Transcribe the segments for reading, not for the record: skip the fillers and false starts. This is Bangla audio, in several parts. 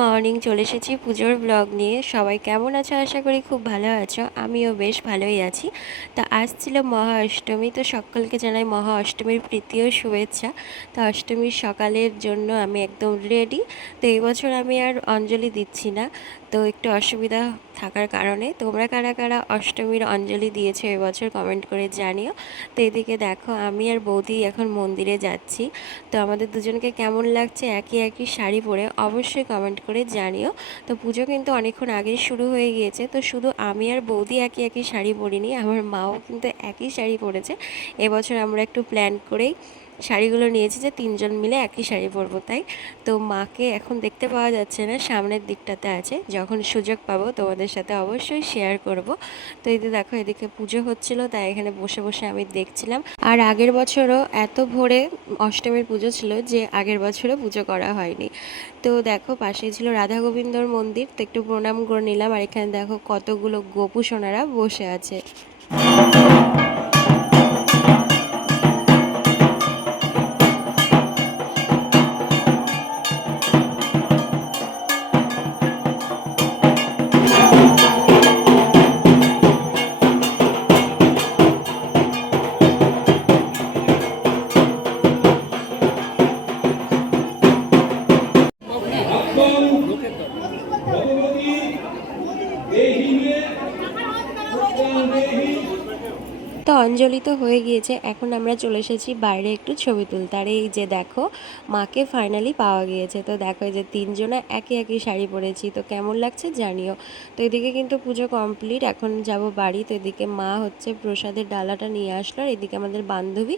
মর্নিং, চলে এসেছি পুজোর ব্লগ নিয়ে। সবাই কেমন আছো? আশা করি খুব ভালো আছো। আমিও বেশ ভালোই আছি। তা আজ ছিল মহা অষ্টমী, তো সকলকে জানাই মহা অষ্টমীর প্রীতি ও শুভেচ্ছা। তো অষ্টমীর সকালের জন্য আমি একদম রেডি। তো এই বছর আমি আর অঞ্জলি দিচ্ছি না, তো একটু অসুবিধা থাকার কারণে। তোমরা কারা কারা অষ্টমীর অঞ্জলি দিয়েছো এবছর কমেন্ট করে জানিও। তো এদিকে দেখো, আমি আর বৌদি এখন মন্দিরে যাচ্ছি। তো আমাদের দুজনকে কেমন লাগছে একই একই শাড়ি পরে অবশ্যই কমেন্ট করে জানিও। তো পুজো কিন্তু অনেকক্ষণ আগেই শুরু হয়ে গিয়েছে। তো শুধু আমি আর বৌদি একই একই শাড়ি পরিনি, আমার মাও কিন্তু একই শাড়ি পরেছে। এবছর আমরা একটু প্ল্যান করেই শাড়িগুলো নিয়েছি যে তিনজন মিলে একই শাড়ি পরবো তাই। তো মাকে এখন দেখতে পাওয়া যাচ্ছে না, সামনের দিকটাতে আছে। যখন সুযোগ পাবো তোমাদের সাথে অবশ্যই শেয়ার করব। তো এই যে দেখো, এদিকে পুজো হচ্ছিল, তাই এখানে বসে বসে আমি দেখছিলাম। আর আগের বছরও এত ভোরে অষ্টমীর পুজো ছিল যে আগের বছরও পুজো করা হয়নি। তো দেখো, পাশে ছিল রাধা গোবিন্দর মন্দির, তো একটু প্রণাম করে নিলাম। আর এখানে দেখো কতগুলো গোপু সোনারা বসে আছে। তো অঞ্জলি তো হয়ে গিয়েছে, এখন আমরা চলে এসেছি বাইরে একটু ছবি তুলতে। আর এই যে দেখো, মাকে ফাইনালি পাওয়া গিয়েছে। তো দেখো, এই যে তিনজনা একই একই শাড়ি পরেছি, তো কেমন লাগছে জানিও। তো এদিকে কিন্তু পুজো কমপ্লিট, এখন যাব বাড়ি। তো এদিকে মা হচ্ছে প্রসাদের ডালাটা নিয়ে আসলো, আর এদিকে আমাদের বান্ধবী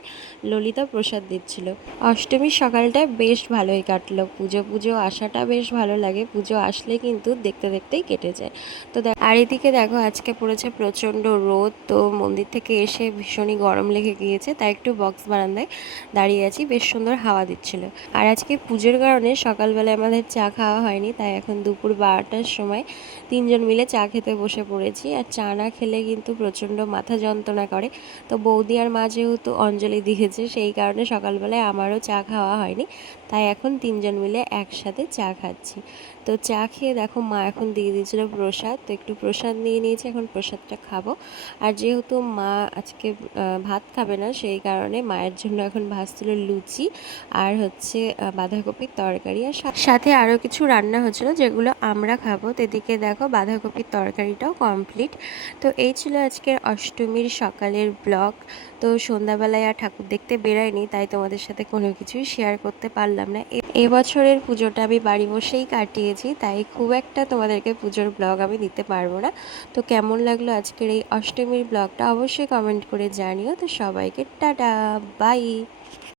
ললিতা প্রসাদ দিচ্ছিল। অষ্টমীর সকালটা বেশ ভালোই কাটলো। পুজো পুজো আসাটা বেশ ভালো লাগে, পুজো আসলে কিন্তু দেখতে দেখতেই কেটে যায়। তো আর এদিকে দেখো, আজকে পড়েছে প্রচণ্ড রোদ। তো মন্দির থেকে এসে ভীষণই গরম লেগে গিয়েছে, তাই একটু বক্স বারান্দায় দাঁড়িয়ে আছি, বেশ সুন্দর হাওয়া দিচ্ছিল। আর আজকে পুজোর কারণে সকালবেলায় আমাদের চা খাওয়া হয়নি, তাই এখন দুপুর 12টার সময় তিনজন মিলে চা খেতে বসে পড়েছি। আর চা না খেলে কিন্তু প্রচণ্ড মাথা যন্ত্রণা করে। তো বৌদি আর মা যেহেতু অঞ্জলি দিয়েছে, সেই কারণে সকালবেলায় আমারও চা খাওয়া হয়নি, তাই এখন তিনজন মিলে একসাথে চা খাচ্ছি। তো চা খেয়ে দেখো, মা এখন দিয়ে দিয়েছিল প্রসাদ, তো একটু প্রসাদ নিয়ে নিয়েছি, এখন প্রসাদটা খাবো। আর যেহেতু মা আজকে ভাত খাবে না, সেই কারণে মায়ের জন্য এখন ভাজছিল লুচি আর হচ্ছে বাঁধাকপির তরকারি, আর সাথে আরও কিছু রান্না হচ্ছিল যেগুলো আমরা খাবো। তো এদিকে দেখো, বাঁধাকপির তরকারিটাও কমপ্লিট। তো এই ছিল আজকের অষ্টমীর সকালের ব্লগ। তো সন্ধ্যাবেলায় আর ঠাকুর দেখতে বেরোয়নি, তাই তোমাদের সাথে কোনো কিছুই শেয়ার করতে পারলাম না। এবছরের পুজোটা আমি বাড়ি বসেই কাটিয়েছি, তাই খুব একটা তোমাদেরকে পুজোর ব্লগ আমি দিতে পারবো না। তো কেমন লাগলো আজকের এই অষ্টমীর ব্লগটা অবশ্যই কমেন্ট করে জানিও। তো সবাইকে টাটা, বাই।